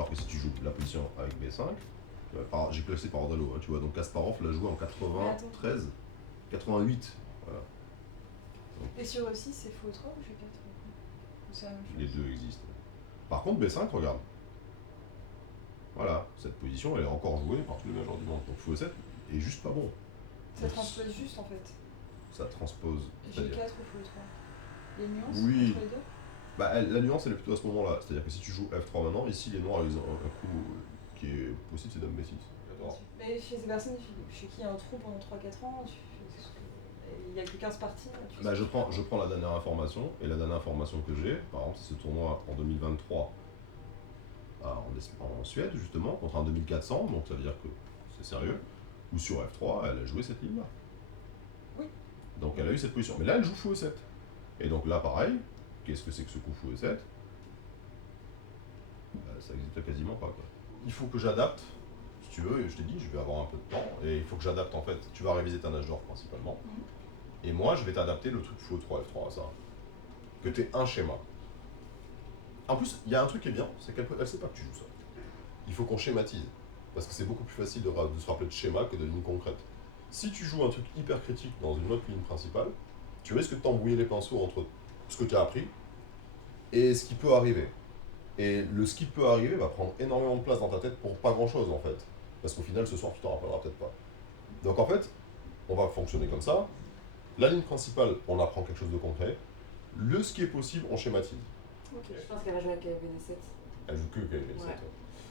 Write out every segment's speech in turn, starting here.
Alors que si tu joues la position avec B5, j'ai classé par ordre de l'eau, hein, tu vois, donc Kasparov l'a joué en 93, 88. Voilà. Donc, Et sur E6, c'est faux 3 ou G4 ou c'est la même chose? les deux existent. Par contre, B5, regarde. Voilà, cette position elle est encore jouée par tous les majors du monde. Donc fou E7 est juste pas bon. Ça transpose juste en fait. Ça transpose. G4 ou faux 3. Les nuances Oui. entre les deux? Bah, la nuance elle est plutôt à ce moment-là. C'est-à-dire que si tu joues F3 maintenant, ici les noirs ils ont un coup qui est possible, c'est Dame B6. Mais chez ces personnes, chez qui il y a un trou pendant 3-4 ans, il n'y a que 15 parties. Bah, je prends la dernière information, et la dernière information que j'ai, par exemple, c'est ce tournoi en 2023 en Suède, justement, contre un 2400, donc ça veut dire que c'est sérieux, ou sur F3, elle a joué cette ligne-là. Oui. Donc elle a eu cette position. Mais là, elle joue fou E7. Et donc là, pareil, qu'est-ce que c'est que ce coup fou E7 bah, ça n'existe quasiment pas, quoi. Il faut que j'adapte, si tu veux, je t'ai dit, je vais avoir un peu de temps, et il faut que j'adapte en fait, tu vas réviser ta nage d'or principalement, et moi je vais t'adapter le truc fou E3, F3 à ça, que tu aies un schéma. En plus, il y a un truc qui est bien, c'est qu'elle sait pas que tu joues ça. Il faut qu'on schématise, parce que c'est beaucoup plus facile de se rappeler de schéma que de ligne concrète. Si tu joues un truc hyper critique dans une autre ligne principale, tu risques de t'embrouiller les pinceaux entre ce que tu as appris et ce qui peut arriver. Et ce qui peut arriver va prendre énormément de place dans ta tête pour pas grand chose en fait. Parce qu'au final, ce soir, tu t'en rappelleras peut-être pas. Donc en fait, on va fonctionner comme ça. La ligne principale, on apprend quelque chose de concret. Ce qui est possible, on schématise. Ok, je pense qu'elle va jouer avec VN7. Elle joue que KV7. Ouais.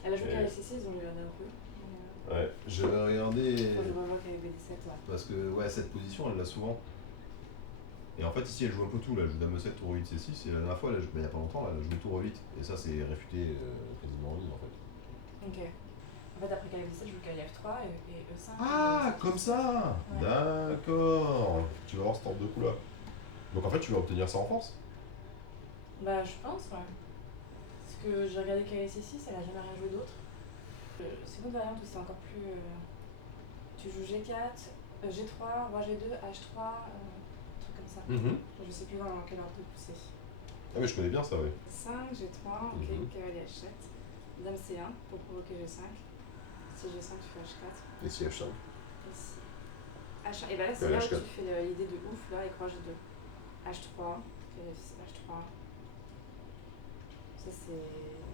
Elle a joué qu'avec C6, donc je vais regarder un peu. Ouais, je vais regarder. Je crois que je vais voir qu'avec VN7, ouais. Parce que ouais, cette position, elle l'a souvent. Et en fait, ici, elle joue un peu tout. Là, elle joue Dame 7, tour 8, C6. Et la dernière fois, il n'y a pas longtemps, là, elle a joué tour 8. Et ça, c'est réfuté quasiment en ligne, en fait. Ok. En fait, après KV7, je joue KF3 et E5. Ah, comme ça ouais. D'accord. Tu vas avoir ce ordre de coup là. Donc en fait, tu vas obtenir ça en force. Bah, je pense, ouais. Parce que j'ai regardé KV6, elle a jamais rien joué d'autre. C'est une variante où c'est encore plus. Tu joues G4, G3, Roi G2, H3, truc comme ça. Je sais plus dans quel ordre de pousser. Ah, mais je connais bien ça, oui. 5, G3, ok, cavalier H7, Dame C1 pour provoquer G5. Si G5, tu fais H4. Et si H5 Et si H1. Et bah là, c'est là où tu fais l'idée de ouf, là, avec Roi G2. H3, H3. Ça, c'est.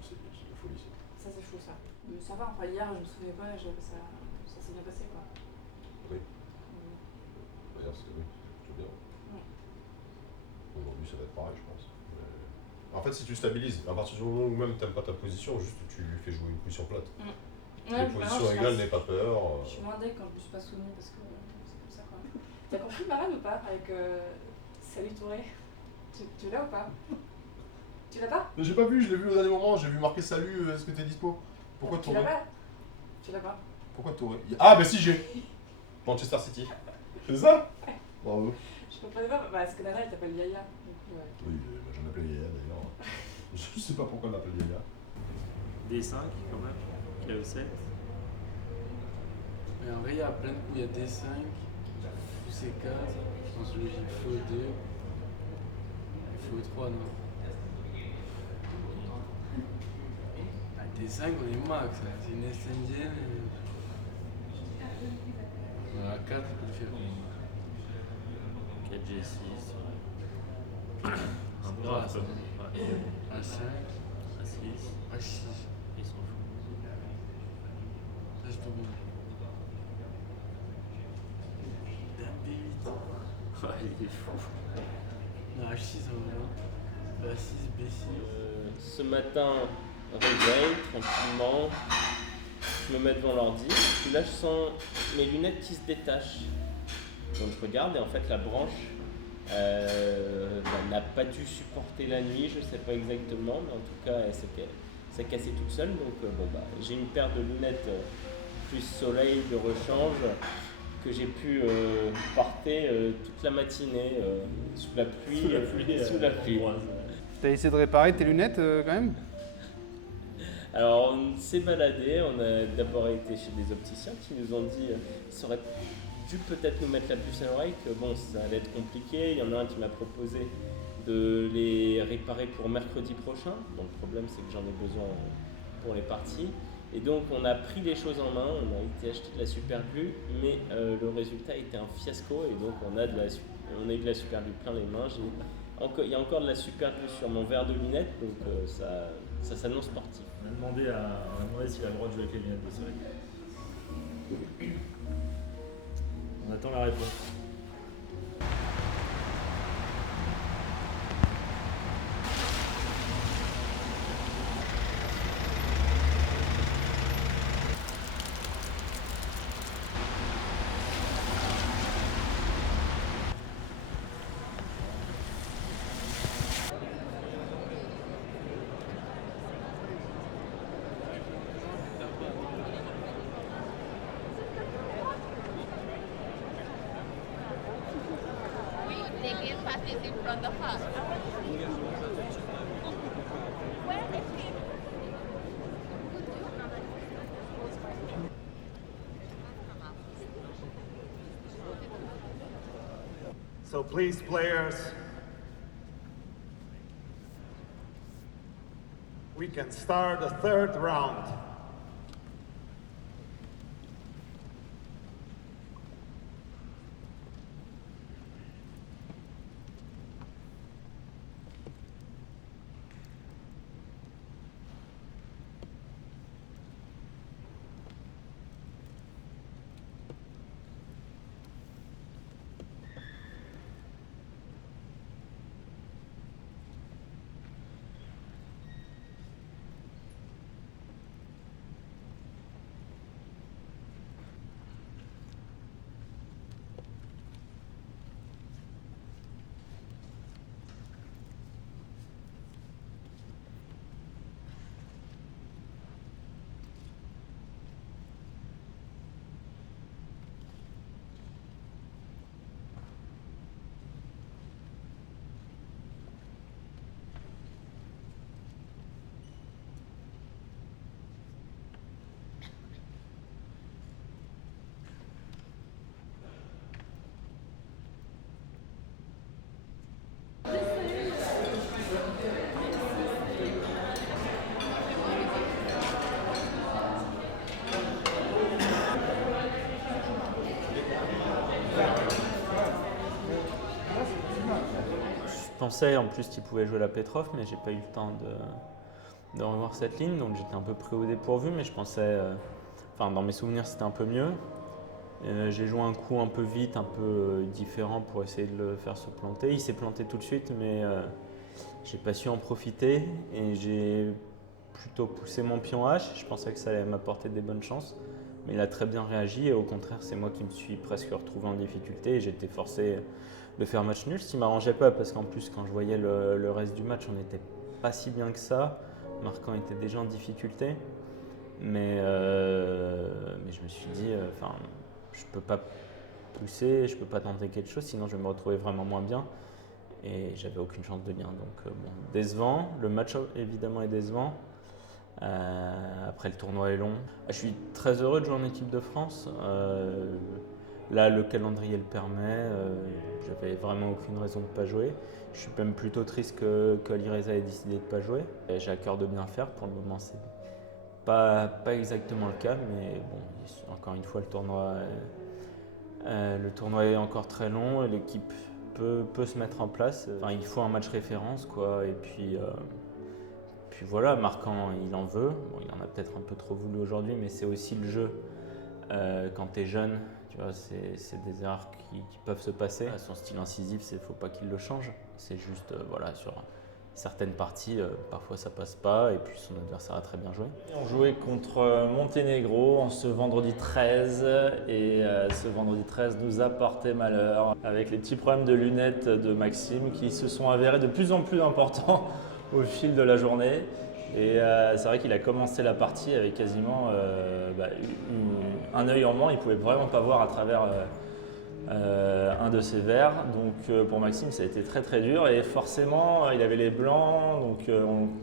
C'est la folie, ça. Ça, c'est fou, ça. Mais ça va, enfin, hier, je me souvenais pas, ça s'est bien passé, quoi. Oui. D'ailleurs, c'est plutôt bien. Aujourd'hui, ça va être pareil, je pense. En fait, si tu stabilises, à partir du moment où même tu n'aimes pas ta position, juste tu lui fais jouer une position plate. Ouais, les positions égales, n'aie pas peur. Je suis moins deck quand je suis pas souvenue parce que c'est comme ça, quoi. T'as compris Marane ou pas avec Salut Touré? Tu l'as ou pas? Tu l'as pas? J'ai pas vu, je l'ai vu au dernier moment, j'ai vu marquer salut, est-ce que t'es dispo? Pourquoi Touré? Tu l'as pas? Pourquoi Touré? Ah, bah si, j'ai Manchester City. C'est ça? Bravo. Je comprends pas, parce que Nana elle t'appelle Yaya. Donc, ouais. Oui, je m'appelle Yaya d'ailleurs. Je sais pas pourquoi elle m'appelle Yaya. D5 quand même, KE7. Mais en vrai, il y a plein de coups, il y a D5, fou C4, je pense logique fou 2 et fou 3 non. D5 on est max, hein. C'est une S indienne. A4 il peut le faire. 4G6. Un bras ça. A5. A6. A6. Ils s'en foutent. Ça c'est tout bon. Dame B8. Ouais, il est fou. Non, H6 en vrai. A6, B6. Ce matin, réveil, tranquillement. Je me mets devant l'ordi. Puis là, je sens mes lunettes qui se détachent. Donc je regarde et en fait la branche n'a pas dû supporter la nuit, je sais pas exactement, mais en tout cas elle s'est cassée toute seule. Donc j'ai une paire de lunettes plus soleil de rechange que j'ai pu porter toute la matinée sous la pluie. Sous la pluie. T'as essayé de réparer tes lunettes quand même? Alors on s'est baladé, on a d'abord été chez des opticiens qui nous ont dit ça aurait dû peut-être nous mettre la puce à l'oreille, que bon ça allait être compliqué. Il y en a un qui m'a proposé de les réparer pour mercredi prochain. Donc le problème c'est que j'en ai besoin pour les parties. Et donc on a pris les choses en main, on a été acheter de la super glue, mais le résultat était un fiasco et donc on a eu de la super glue plein les mains. Il y a encore de la super glue sur mon verre de lunettes, donc ça s'annonce sportif. On a demandé s'il a le droit de jouer avec les lunettes de soleil. On attend la réponse. So please, players, we can start the third round. Je pensais en plus qu'il pouvait jouer la Petrov, mais j'ai pas eu le temps de revoir cette ligne, donc j'étais un peu pris au dépourvu, mais je pensais, dans mes souvenirs c'était un peu mieux. J'ai joué un coup un peu vite, un peu différent pour essayer de le faire se planter. Il s'est planté tout de suite, mais j'ai pas su en profiter et j'ai plutôt poussé mon pion H. Je pensais que ça allait m'apporter des bonnes chances, mais il a très bien réagi et au contraire c'est moi qui me suis presque retrouvé en difficulté et j'étais forcé de faire match nul, ce qui m'arrangeait pas parce qu'en plus quand je voyais le reste du match on n'était pas si bien que ça. Marquant était déjà en difficulté, mais je me suis dit, je peux pas pousser, je peux pas tenter quelque chose, sinon je vais me retrouver vraiment moins bien et j'avais aucune chance de lien. Donc décevant, le match évidemment est décevant. Après le tournoi est long. Je suis très heureux de jouer en équipe de France. Là, le calendrier le permet. J'avais vraiment aucune raison de ne pas jouer. Je suis même plutôt triste que l'Ireza ait décidé de ne pas jouer. J'ai à cœur de bien faire. Pour le moment, c'est pas exactement le cas, mais bon, encore une fois, le tournoi est encore très long. L'équipe peut se mettre en place. Il faut un match référence, quoi. Et puis voilà, Marquant, il en veut. Bon, il en a peut-être un peu trop voulu aujourd'hui, mais c'est aussi le jeu. Quand tu es jeune, tu vois, c'est des erreurs qui peuvent se passer. Son style incisif, il ne faut pas qu'il le change. C'est juste, sur certaines parties, parfois ça passe pas et puis son adversaire a très bien joué. On jouait contre Monténégro en ce vendredi 13 et ce vendredi 13 nous a porté malheur avec les petits problèmes de lunettes de Maxime qui se sont avérés de plus en plus importants au fil de la journée. Et c'est vrai qu'il a commencé la partie avec quasiment un œil en moins, il ne pouvait vraiment pas voir à travers un de ses verres. Donc pour Maxime ça a été très très dur et forcément il avait les blancs, donc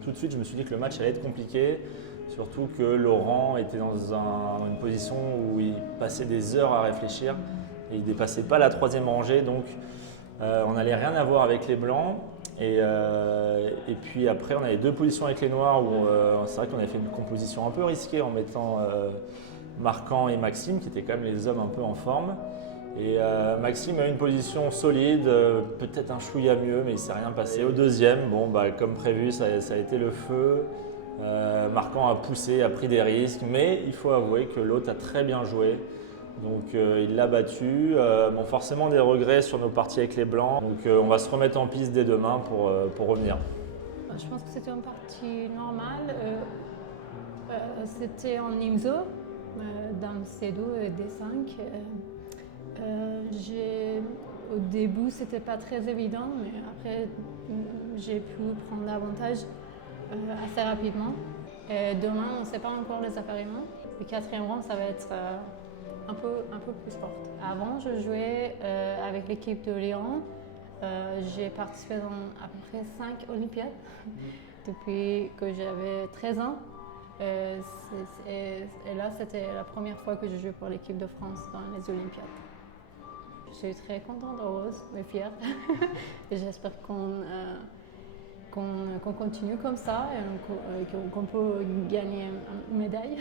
tout de suite je me suis dit que le match allait être compliqué. Surtout que Laurent était dans une position où il passait des heures à réfléchir et il ne dépassait pas la troisième rangée, donc on n'allait rien avoir avec les blancs. Et puis après, on avait 2 positions avec les noirs où c'est vrai qu'on avait fait une composition un peu risquée en mettant Marquand et Maxime, qui étaient quand même les hommes un peu en forme. Et Maxime a eu une position solide, peut-être un chouïa mieux, mais il ne s'est rien passé. Au deuxième, bon, bah, comme prévu, ça a été le feu. Marquand a poussé, a pris des risques, mais il faut avouer que l'autre a très bien joué. Donc il l'a battu. Bon, forcément des regrets sur nos parties avec les blancs. Donc on va se remettre en piste dès demain pour revenir. Je pense que c'était une partie normale. C'était en IMSO, dans C2 et D5. Au début, c'était pas très évident, mais après, j'ai pu prendre l'avantage assez rapidement. Et demain, on ne sait pas encore les appareillements. Le 4e rang, ça va être un peu plus fort. Avant, je jouais avec l'équipe de Lyon. J'ai participé dans à peu près 5 Olympiades depuis que j'avais 13 ans. Et là, c'était la première fois que je jouais pour l'équipe de France dans les Olympiades. Je suis très contente, heureuse et fière. Et j'espère qu'on continue comme ça et qu'on peut gagner une médaille.